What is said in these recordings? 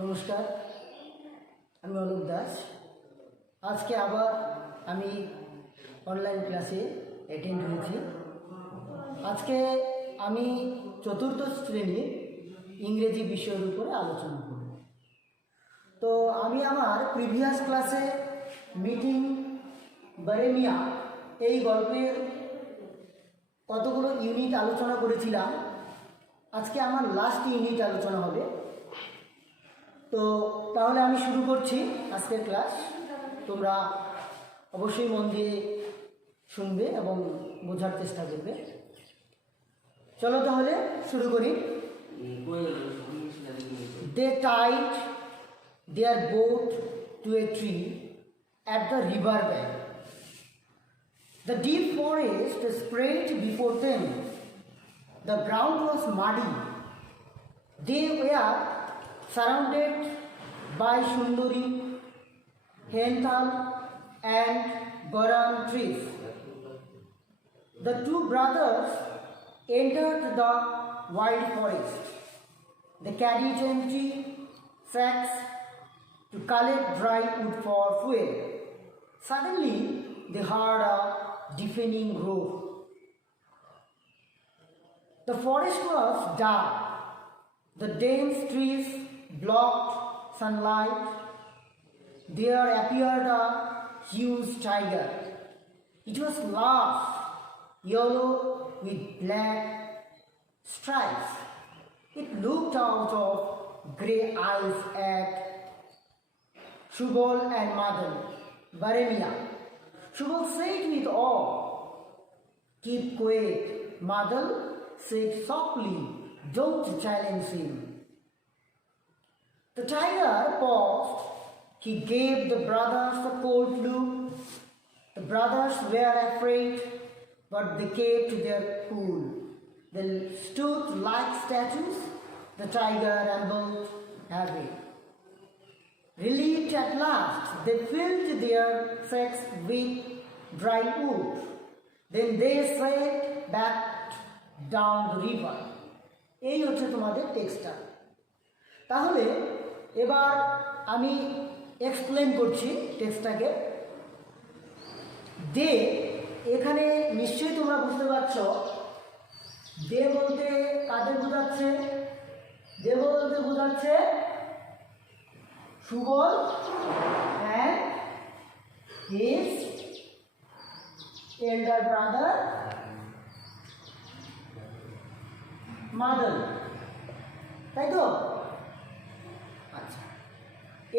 নমস্কার, আমি অলোক দাস। আজকে আবার আমি অনলাইন ক্লাসে অ্যাটেন্ড হয়েছি। আজকে আমি চতুর্থ শ্রেণীর ইংরেজি বিষয়ের উপরে আলোচনা করব। তো আমি আমার প্রিভিয়াস ক্লাসে মিটিং বারেমিয়া এই গল্পের কতগুলো ইউনিট আলোচনা করেছিলাম। আজকে আমার লাস্ট ইউনিট আলোচনা হবে। তো তাহলে আমি শুরু করছি আজকের ক্লাস। তোমরা অবশ্যই মন দিয়ে শুনবে এবং বোঝার চেষ্টা করবে। চলো তাহলে শুরু করি। They tied their boat to a tree at the river bank. The deep forest spread before them. The ground was muddy. They were surrounded by Sundari, Henthal and Baran trees. The two brothers entered the wild forest. They carried empty sacks to collect dry wood for fuel. Suddenly, they heard a deafening roar. The forest was dark. The dense trees blocked sunlight. There appeared a huge tiger. It was large, yellow with black stripes. It looked out of grey eyes at Shubal and Madan, Baremia. Shubal said with awe, "Keep quiet." Madan said softly, "Don't challenge him." The tiger paused. He gave the brothers a cold look. The brothers were afraid, but they kept their cool. They stood like statues. The tiger ambled heavy. Relieved at last, they filled their sacks with dry wood. Then they set back down the river. এই হচ্ছে তোমাদের টেক্সটটা। তাহলে এবার আমি explain করছি টেক্সটটাকে। দে, এখানে নিশ্চয়ই তোমরা বুঝতে পারছো দে বলতে কাদের বোঝাচ্ছে? দে বলতে বোঝাচ্ছে Subal and his elder brother Madan, তাই তো? আচ্ছা,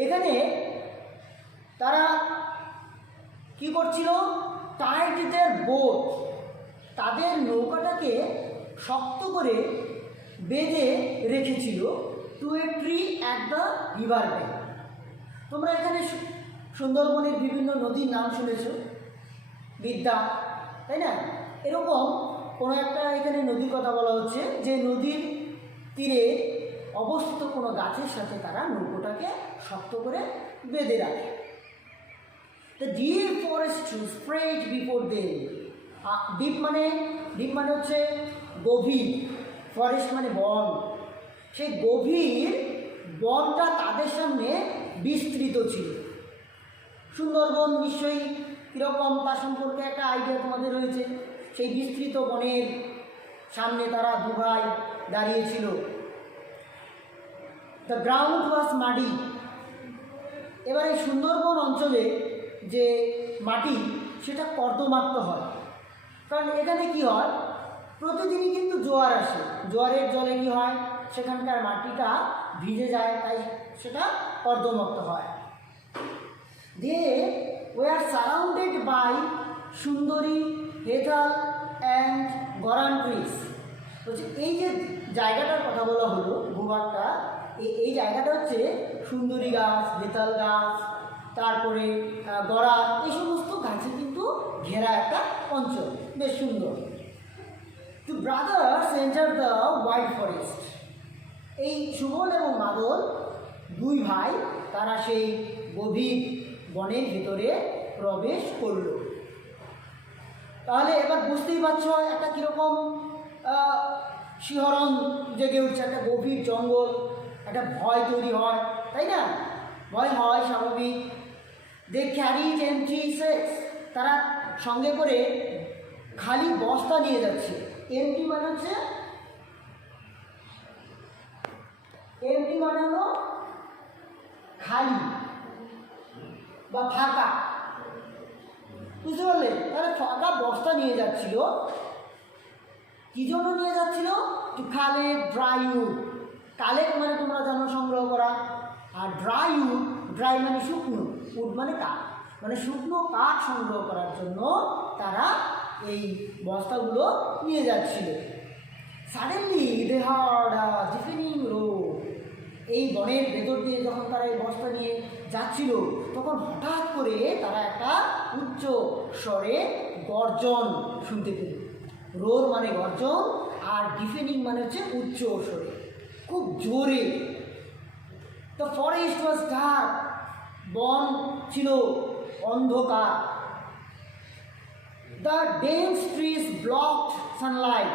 এখানে তারা কি করছিল? টাইড দেয়ার বোট, তাদের নৌকাটাকে শক্ত করে বেঁধে রেখেছিল to a tree at the river bank. তোমরা এখানে সুন্দরবনের বিভিন্ন নদীর নাম শুনেছ, বিদ্যা, তাই না? এরকম কোনো একটা এখানে নদীর কথা বলা হচ্ছে, যে নদীর তীরে অবস্থিত কোনো গাছের সাথে তারা নৌকোটাকে শক্ত করে বেঁধে রাখে। The deep forest spread before them. Deep মানে হচ্ছে গভীর, ফরেস্ট মানে বন। সেই গভীর বনটা তাদের সামনে বিস্তৃত ছিল। সুন্দরবন নিশ্চয়ই কীরকম তার সম্পর্কে একটা আইডিয়া তোমাদের রয়েছে। সেই বিস্তৃত বনের সামনে তারা দুভাই দাঁড়িয়েছিল। The ground was muddy. এবার এই সুন্দরবন অঞ্চলে যে মাটি, সেটা কর্দমাক্ত হয়। কারণ এখানে কি হয়, প্রতিদিনই কিন্তু জোয়ার আসে। জোয়ারের জলে কি হয়, সেখানকার মাটিটা ভিজে যায়, তাই সেটা কর্দমাক্ত হয়। দে ওয়ার সারাউন্ডেড বাই সুন্দরী, হেথাল অ্যান্ড গরান ট্রিজ। বলছে এই যে জায়গাটার কথা বলা হলো, ভূভাগটা, এই জায়গাটা হচ্ছে সুন্দরী গাছ, হেতাল গাছ, তারপরে গরান, এই সমস্ত গাছে কিন্তু ঘেরা একটা অঞ্চল, বেশ সুন্দর। Two brothers enter the wild forest. এই সুবল এবং মাদল দুই ভাই, তারা সেই গভীর বনের ভিতরে প্রবেশ করল। তাহলে এবার বুঝতেই পারছো একটা কীরকম শিহরণ জেগে উঠছে, একটা গভীর জঙ্গল, একটা ভয় তৈরি হয়। তাই না? ভয় হয় স্বাভাবিক। দে ক্যারিড এমটি সেটস, তারা সঙ্গে করে খালি বস্তা নিয়ে যাচ্ছে। এমটি মানে হচ্ছে, এমটি মানে হলো খালি বা ফাঁকা, বুঝতে পারলে? তারা ফাঁকা বস্তা নিয়ে যাচ্ছিল। কি জন্য নিয়ে যাচ্ছিল? To collect dry wood. Collect মানে তোমরা জানো সংগ্রহ করা, আর ড্রাই উড, ড্রাই মানে শুকনো, উড মানে কাঠ, মানে শুকনো কাঠ সংগ্রহ করার জন্য তারা এই বস্তাগুলো নিয়ে যাচ্ছিল। Suddenly they heard a deafening road. এই বনের ভেতর দিয়ে যখন তারা এই বস্তা নিয়ে যাচ্ছিল, তখন হঠাৎ করে তারা একটা উচ্চ স্বরে গর্জন শুনতে পেল। রোর মানে গর্জন, আর ডিফেনিং মানে হচ্ছে উচ্চ স্বরে, খুব জোরে। দ্য ফরেস্ট ওয়াজ ডার্ক, বন ছিল অন্ধকার। The dense trees blocked sunlight.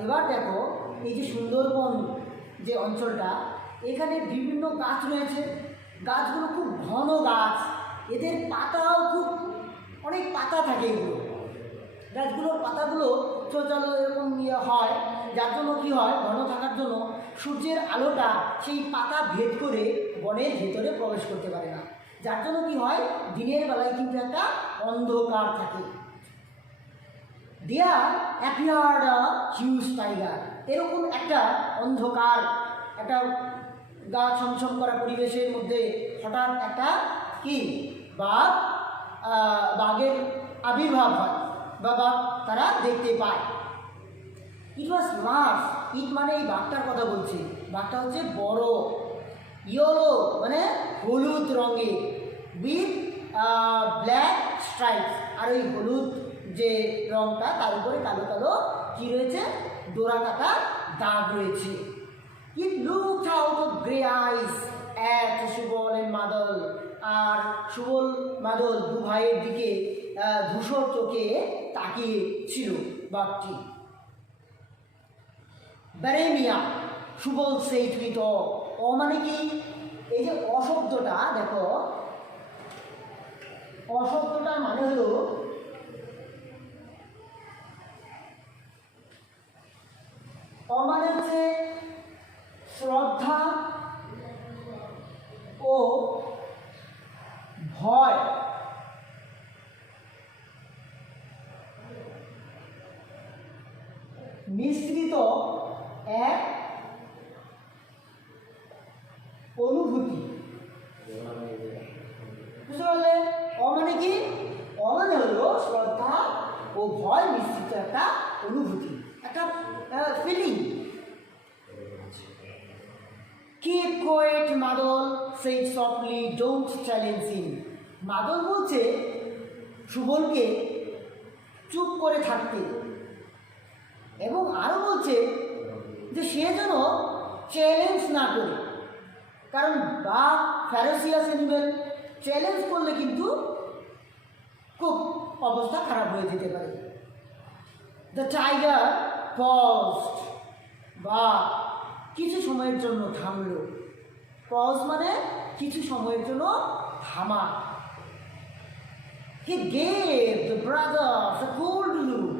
এবার দেখো, এই যে সুন্দরবন যে অঞ্চলটা, এখানে বিভিন্ন গাছ রয়েছে, গাছগুলো খুব ঘন গাছ, এদের পাতাও খুব অনেক পাতা থাকে। এগুলো গাছগুলোর পাতাগুলো চোচালো এরকম হয়, যার জন্য কী হয়, ঘন থাকার জন্য সূর্যের আলোটা সেই পাতা ভেদ করে বনের ভেতরে প্রবেশ করতে পারে না, যার জন্য কী হয়, দিনের বেলায় কিন্তু একটা অন্ধকার থাকে। দেয়ার অ্যাপিয়ার্ড আ হিউজ টাইগার। এরকম একটা অন্ধকার, একটা গা ছমছম করা পরিবেশের মধ্যে হঠাৎ একটা কি বাঘের আবির্ভাব হয়, বা বাঘ তারা দেখতে পায়। ইট ওয়াজ লার্জ, ইট মানে এই বাঘটার কথা বলছি, বাঘটা হচ্ছে বড়, ইয়েলো মানে হলুদ রঙের, উইথ ব্ল্যাক স্ট্রাইপস, আর ওই হলুদ যে রঙটা তার উপরে কালো কালো কী রয়েছে, ডোরা কাটা দাগ রয়েছে। It looked out of grey eyes at Subal and Madal. আর সুবল মাদল দু ভাইয়ের দিকে ধূসর চোখে তাকিয়ে ছিল বাঘটি। ব্যারেমিয়া, সুবল সেইট উইথ অ মানে কি, এই যে অশব্দটা দেখো, অশব্দটার মানে হলো মানে হচ্ছে শ্রদ্ধা ও ভয়। মিশ্রিত এক অনুভূতি, বুঝতে পারলে? মানে কি, মানে হলো শ্রদ্ধা ও ভয় মিশ্রিত একটা অনুভূতি, একটা ফিলিং। Keep quiet, মাদল said softly, don't challenge him. মাদল বলছে সুবলকে চুপ করে থাকতে, এবং আরও বলছে যে সে যেন চ্যালেঞ্জ না করে, কারণ বাঘ ফ্যারোসিয়াস অ্যানিমেল, চ্যালেঞ্জ করলে কিন্তু খুব অবস্থা খারাপ হয়ে যেতে পারে। দ্য টাইগার পজড, বা কিছু সময়ের জন্য থামল। পজ মানে কিছু সময়ের জন্য থামা। He gave the brothers a cold look.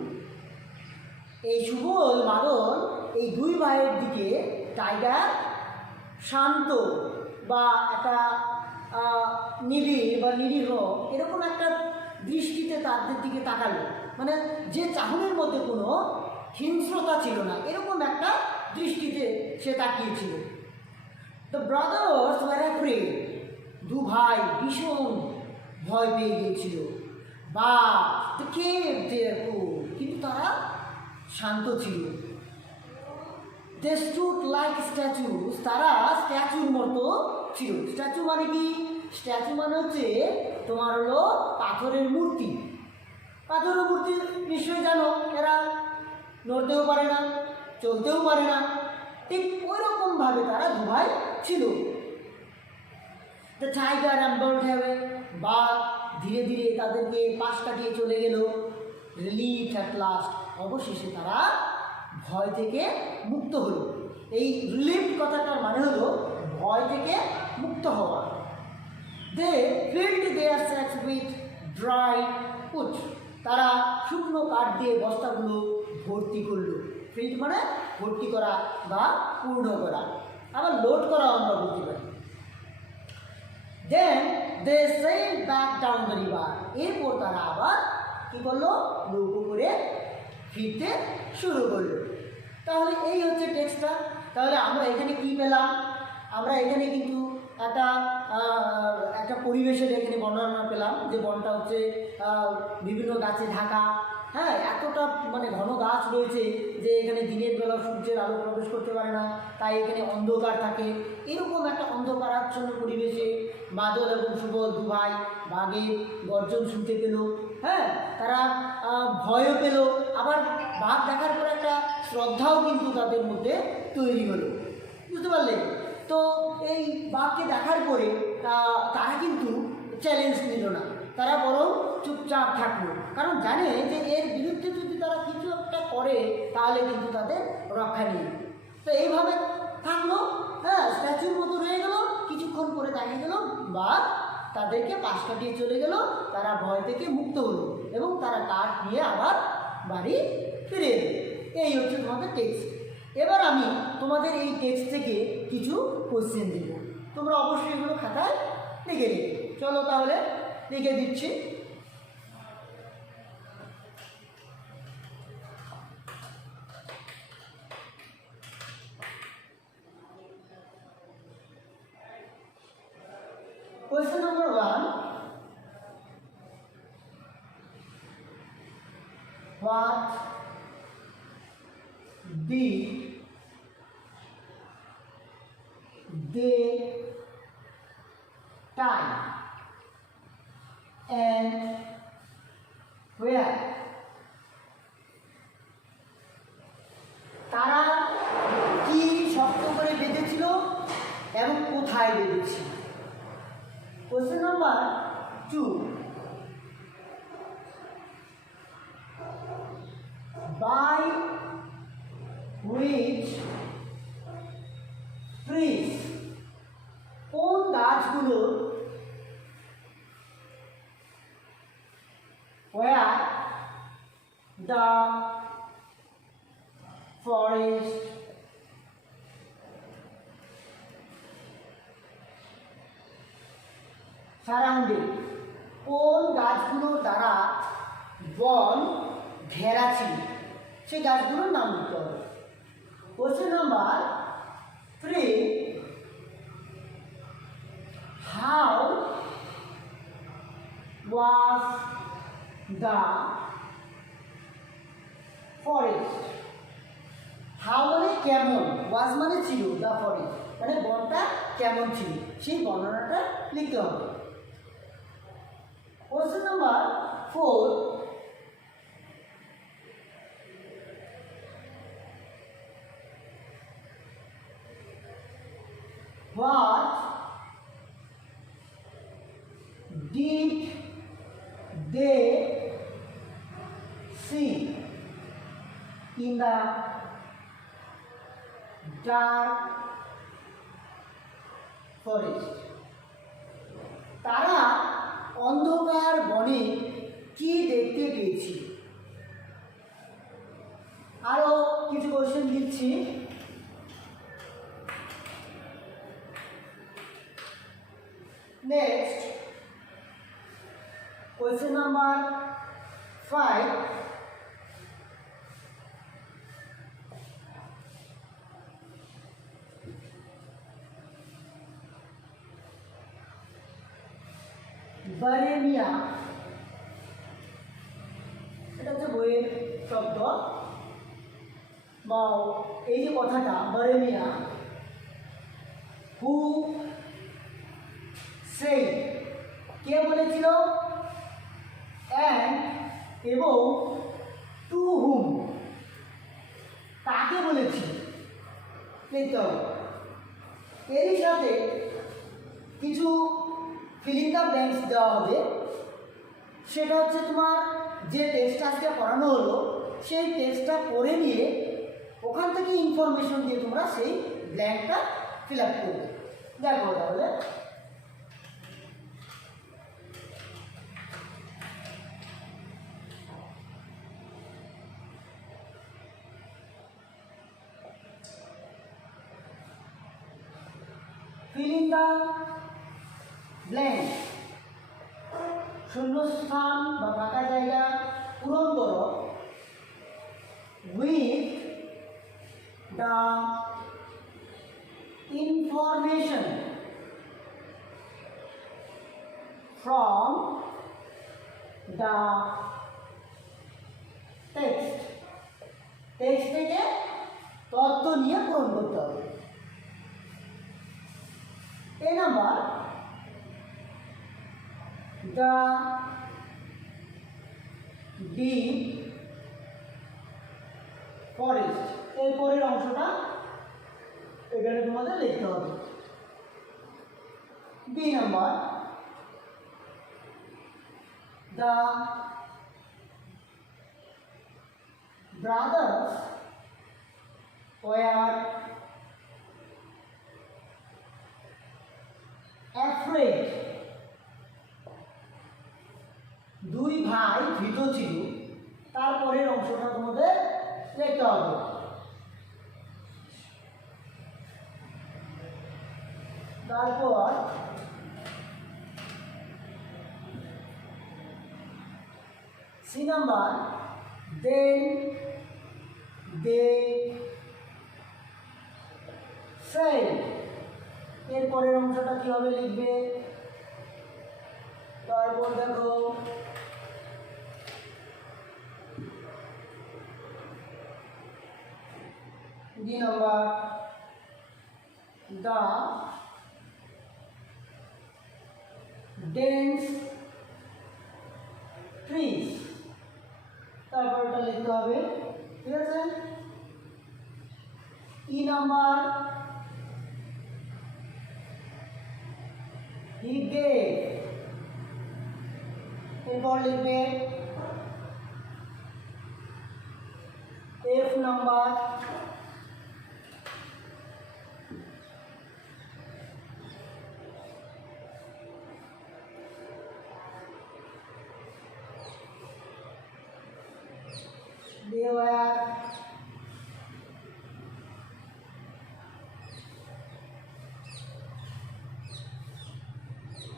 এই সুবল মাদল এই দুই ভাইয়ের দিকে টাইগার শান্ত বা একটা নিবিড় বা নিরীহ এরকম একটা দৃষ্টিতে তাদের দিকে তাকালো, মানে যে চাহনির মধ্যে কোনো হিংস্রতা ছিল না, এরকম একটা দৃষ্টিতে সে তাকিয়েছিল। দ্য ব্রাদার্স ওয়ার অ্যাফ্রেড, দু ভাই ভীষণ ভয় পেয়ে গিয়েছিল। বা দ্য কেভ দেয়ার কুল, কিন্তু তারা শান্ত ছিল। দে স্টুড লাইক স্ট্যাচুস, তারা স্ট্যাচুর মতো ছিল। স্ট্যাচু মানে কি? স্ট্যাচু মানে হচ্ছে তোমার হলো পাথরের মূর্তি। পাথরের মূর্তি নিশ্চয়ই জানো, এরা নড়তেও পারে না, চলতেও পারে না, ঠিক ওই রকমভাবে তারা দুভাই ছিল। দ্য টাইগার অ্যাম্বলড হ্যাভে, বাঘ ধীরে ধীরে তাদেরকে পাশ কাটিয়ে চলে গেল। রিলিফ অ্যাট লাস্ট, অবশেষে তারা ভয় থেকে মুক্ত হলো। এই রিলিফ কথাটার মানে হলো ভয় থেকে মুক্ত হওয়া। They filled their sacks with dry wood, তারা শুকনো কাঠ দিয়ে বস্তাগুলো ভর্তি করলো। ফিল্ড মানে ভর্তি করা বা পূর্ণ করা, আবার লোড করা আমরা বলতে পারি। Then they sail back down the river, এরপর তারা আবার কী করলো, নৌকো করে ফিরতে শুরু করলো। তাহলে এই হচ্ছে টেক্সটটা। তাহলে আমরা এখানে কি পেলাম, আমরা এখানে কিন্তু একটা পরিবেশের এখানে বর্ণনা পেলাম, যে বনটা হচ্ছে বিভিন্ন গাছে ঢাকা, হ্যাঁ, এতটা মানে ঘন গাছ রয়েছে যে এখানে দিনের বেলা সূর্যের আলো প্রবেশ করতে পারে না, তাই এখানে অন্ধকার থাকে। এরকম একটা অন্ধকারাচ্ছন্ন পরিবেশে মাদল এবং সুবল দু ভাই বাঘের গর্জন শুনতে পেল, হ্যাঁ, তারা ভয়ও পেল, আবার বাঘ দেখার পর একটা শ্রদ্ধাও কিন্তু তাদের মধ্যে তৈরি হলো, বুঝতে পারলে? তো এই বাঘকে দেখার পরে তারা কিন্তু চ্যালেঞ্জ নিল না, তারা বরং চুপচাপ থাকলো, কারণ জানে যে এর বিরুদ্ধে যদি তারা কিছু একটা করে তাহলে কিন্তু তাদের রক্ষা নেই। তো এইভাবে থাকলো, হ্যাঁ, স্ট্যাচুর মতো রয়ে গেল। কিছুক্ষণ পরে দেখা গেল বাঘ তাদেরকে পাশ কাটিয়ে চলে গেল, তারা ভয় থেকে মুক্ত হলো এবং তারা কাঠ নিয়ে আবার বাড়ি ফিরে এলো। এই হচ্ছে তোমাদের টেক্সট। এবার আমি তোমাদের এই টেক্সট থেকে কিছু কোশ্চেন দেব, তোমরা অবশ্যই এগুলো খাতায় লিখে নেবে। চলো তাহলে লিখে দিচ্ছি। Question number 1. What did they tie and where? তারা কি শক্ত করে বেঁধেছিল এবং কোথায় বেঁধেছিল? Question number 2. By which trees, কোন গাছগুলো where the forest surrounded, কোন গাছগুলোর দ্বারা বন ঘেরা ছিল, সেই গাছগুলোর নাম লিখতে হবে। Question number 3. How was the forest? How মানে কেমন, was মানে ছিল, the forest মানে বনটা কেমন ছিল, সেই বর্ণনাটা লিখতে হবে। Question number 4. What did they see in the dark forest? তারা অন্ধকার বনে কি দেখতে পেয়েছিল? আরো কিছু কোশ্চেন দিচ্ছি। Next, question number 5. বারেমিয়া, এটা হচ্ছে বইয়ের শব্দ বা এই যে কথাটা বারেমিয়া, হু সেই, কে বলেছিল, অ্যান্ড এবং টু হুম, কাকে বলেছিল লিখতে হবে। এরই সাথে কিছু ফিলিং দ্য ব্ল্যাঙ্কস দেওয়া হবে। সেটা হচ্ছে তোমার যে টেক্সটটা আজকে পড়ানো হলো সেই টেক্সটটা পড়ে নিয়ে ওখান থেকে ইনফরমেশন দিয়ে তোমরা সেই ব্ল্যাঙ্কটা ফিল আপ করবে। দেখো তাহলে fill in the blank, শূন্যস্থান বা ফাঁকা জায়গা পূরণ করো with the information from the text. Text থেকে তথ্য নিয়ে পূরণ করতে হবে। A number, the deep forest, এর পরের অংশটা এখানে তোমাদের লিখতে হবে। B number, the brothers were afraid, দুই ভাই ভীত ছিল, তারপরের অংশটা তোমাদের লিখতে হবে। তারপর সি নাম্বার, দেন দে said, এর পরের অংশটা কিভাবে লিখবে? তারপর দেখো D number, the dense trees, তারপর এটা লিখতে হবে। ঠিক আছে? ই নাম্বার, he gave, এরপর লিখবে F number, they were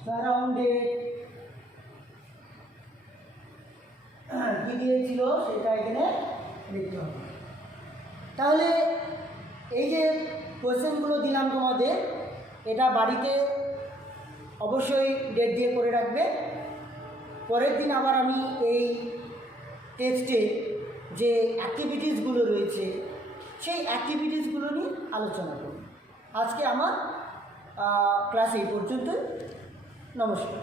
surrounded, কি দিয়েছিল সেটা এখানে লিখতে হবে। তাহলে এই যে কোয়েশ্চেনগুলো দিলাম তোমাদের, এটা বাড়িতে অবশ্যই ডেট দিয়ে করে রাখবে। পরের দিন আবার আমি এই টেক্সটে যে অ্যাক্টিভিটিসগুলো রয়েছে সেই অ্যাক্টিভিটিসগুলো নিয়ে আলোচনা করব। আজকে আমার ক্লাস এই পর্যন্ত। নমস্কার।